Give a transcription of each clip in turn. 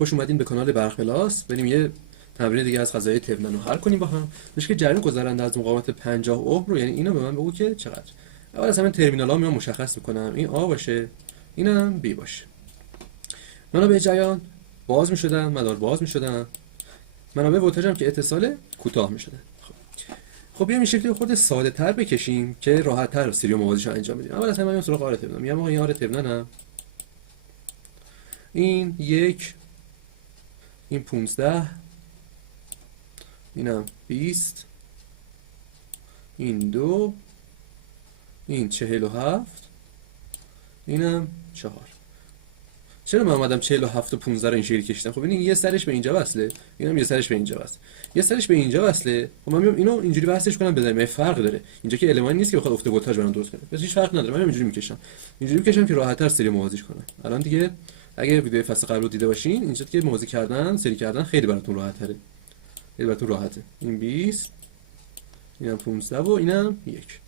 خوش اومدین به کانال برق کلاس. بریم یه تمرین دیگه از قضایای ترمینال رو حل کنیم با هم. میشه که جریان گذرنده از مقاومت 50 اوم رو، یعنی اینو به من بگو که چقدر. اول از همه ترمینال ها میام مشخص میکنم، این آ باشه، اینم بی باشه. منابع جریان باز میشدن، مدار باز میشدن، منابع ولتاژ هم که اتصال کوتاه میشدن. خب بیایم این شکلی خود ساده تر بکشیم که راحت تر سری و موازیش رو انجام بدیم. اول از همه میام سراغ آر ترمینال. میگم آقا این آر ترمینالم، این 1، این 15، اینم 20، این 2، این 47، اینم 4. چرا من اومدم 47 و 15 رو این شکلی کشیدم؟ خب این یه سرش به اینجا وصله، اینم یه سرش به اینجا وصله، یه سرش به اینجا وصله. خب من میام اینو اینجوری وصلش کنم بزنم، فرق داره. اینجا که المان نیست که بخواد افت ولتاژ برام درست کنه، بس هیچ فرق نداره. من اینجوری میکشم، اینجوری میکشم که راحت‌تر سری موازیش کنم. الان دیگه اگه ویدیو فصل قبل رو دیده باشین، اینجا که موازی کردن، سری کردن خیلی براتون راحت‌تره. خیلی براتون راحته. این 20، اینم 15 و اینم 1.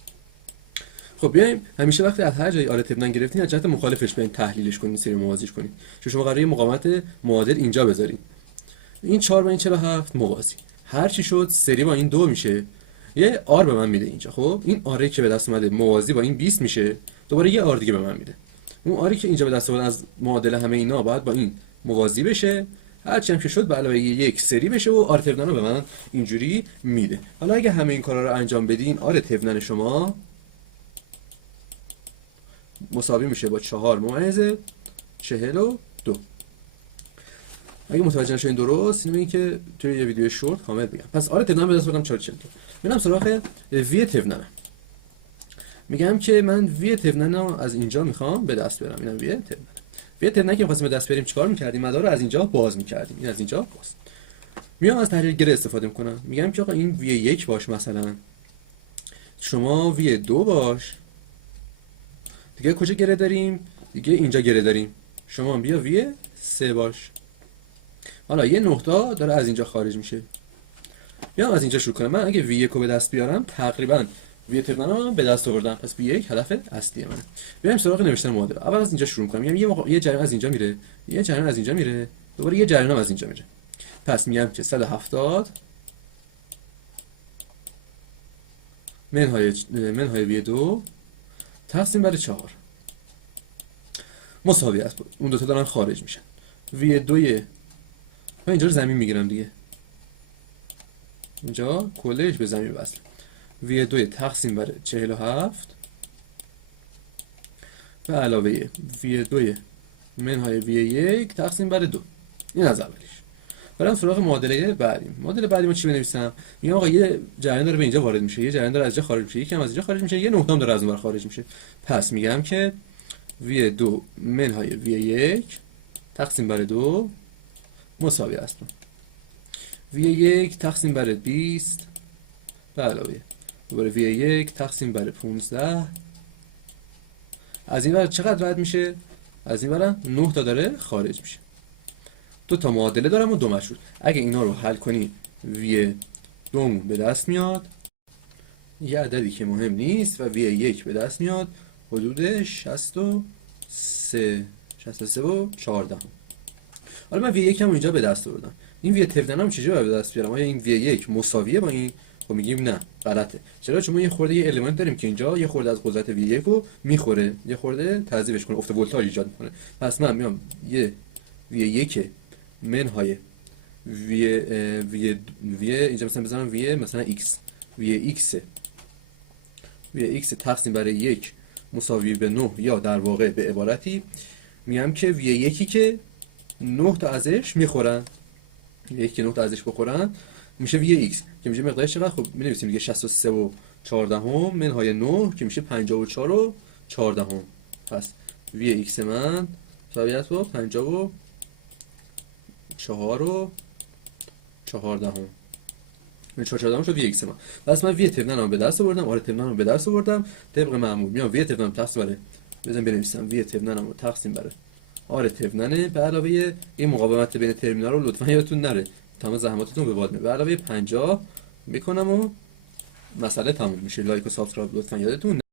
خب بیایم همیشه وقتی از هر جایی آره ترمینال گرفتین از جهت مخالفش بیاین تحلیلش کنین، سری موازیش کنین. چون شما قراره مقاومت معادل اینجا بذارین. این 4 با این 47 موازی. هر چی شد سری با این 2 میشه. یه آر به من میده اینجا. خب این آره که به دست اومده موازی با این 20 میشه. دوباره یه آر دیگه به من میده. اون آری که اینجا به دست اومده از معادل همه اینا باید با این موازی بشه. هر چی هم که شد به علاوه یک سری بشه و آر ترمینال رو به من اینجوری میده. حالا اگه همه این کارا رو انجام بدین، آر ترمینال شما مساوی میشه با 4/42. اگه متوجه نشین درست، اینو که توی یه ویدیو شورت کامل بگم. پس آر ترمینال به دست بردم 440. میرم سراغ وی ترمینال. میگم که من وی ترمینال رو از اینجا میخوام به دست بیارم. اینم وی ترمینال. وی ترمینال که می‌خواستیم به دست بیاریم چیکار می‌کردیم؟ مدار رو از اینجا باز می‌کردیم. این از اینجا باز. میام از تحلیل گره استفاده می‌کنم. میگم که آقا این وی 1 باش مثلا. شما وی 2 باش. دیگه کجا گره داریم؟ دیگه اینجا گره داریم. شما بیا وی 3 باش. حالا یه نقطه داره از اینجا خارج میشه. بیام از اینجا شروع کنم. من اگه وی 1 رو به دست بیارم تقریبا وی ترمینال رو به دست آوردم. پس وی 1 هدف اصلی منه. بیایم سراغ نوشتن معادله. اول از اینجا شروع کنم. میگم یه جریان از اینجا میره، یه جریان از اینجا میره، دوباره یه جریان از اینجا میره. پس میگم که 170 منهای وی 2 تقسیم بر 4 مساوی است. اون دو تا دارن خارج میشن. وی 2 من اینجا رو زمین میگیرم دیگه. اینجا کلش به زمین وصله. وی 2 تقسیم بر 47 به علاوه وی 2 منهای وی 1 تقسیم بر 2. این از اولیش. برام سراغ معادله بعدی. معادله بعدی ما چی بنویسم؟ میگم آقا یه جریان داره به اینجا وارد میشه، یه جریان داره از اینجا خارج میشه، یکی هم از اینجا خارج میشه، یه نقطه هم داره از اون ور خارج میشه. پس میگم که وی 2 منهای وی 1 تقسیم بر 2 مساوی است. وی 1 تقسیم بر 20 به علاوه دوباره وی 1 تقسیم بر 15. از این ور چقدر رد میشه؟ از این ور 9 تا داره خارج میشه. دو تا معادله دارم و دو مشروط. اگه اینا رو حل کنی وی 2 به دست میاد، یه عددی که مهم نیست، و وی 1 به دست میاد حدود 63 و 14. حالا من وی 1 هم اینجا به دست آوردم. این وی ترمینال چجوری به دست بیارم؟ آیا این وی 1 مساویه با این؟ خب میگیم نه، غلطه. چرا؟ چون ما یه خورده یه الیمنت داریم که اینجا یه خورده از قدرت وی 1 رو میخوره، یه خورده تضعیفش کنه، افت ولتاژ ایجاد میکنه. پس من میام یه وی 1 منهای وی اینجا مثلا بزنم وی مثلا ایکس، وی ایکس تقسیم برای 1 مساوی به 9، یا در واقع به عبارتی میگم که وی 1 که 9 تا ازش میخورن، یکی که 9 تا ازش بخورن میشه وی ایکس که میشه مقدارش چقدر؟ خب می‌نویسیم دیگه 63 و 14 منهای 9 که میشه 54 و 14. پس وی ایکس من مساوی است با 54 و 14. من 14 شد وی ایکس من. پس من وی ترمینالم به دست آوردم، آر ترمینالم به دست آوردم. طبق معمول میام وی ترمینالم تقسیم بر بنویسم وی ترمینالم رو تقسیم بر آر ترمینال به علاوه این مقاومت بین ترمینال رو لطفا یادتون نره، تمام زحماتتون به باد میره. به علاوه 50 میکنم و مسئله تموم میشه. لایک و سابسکرایب لطفا یادتون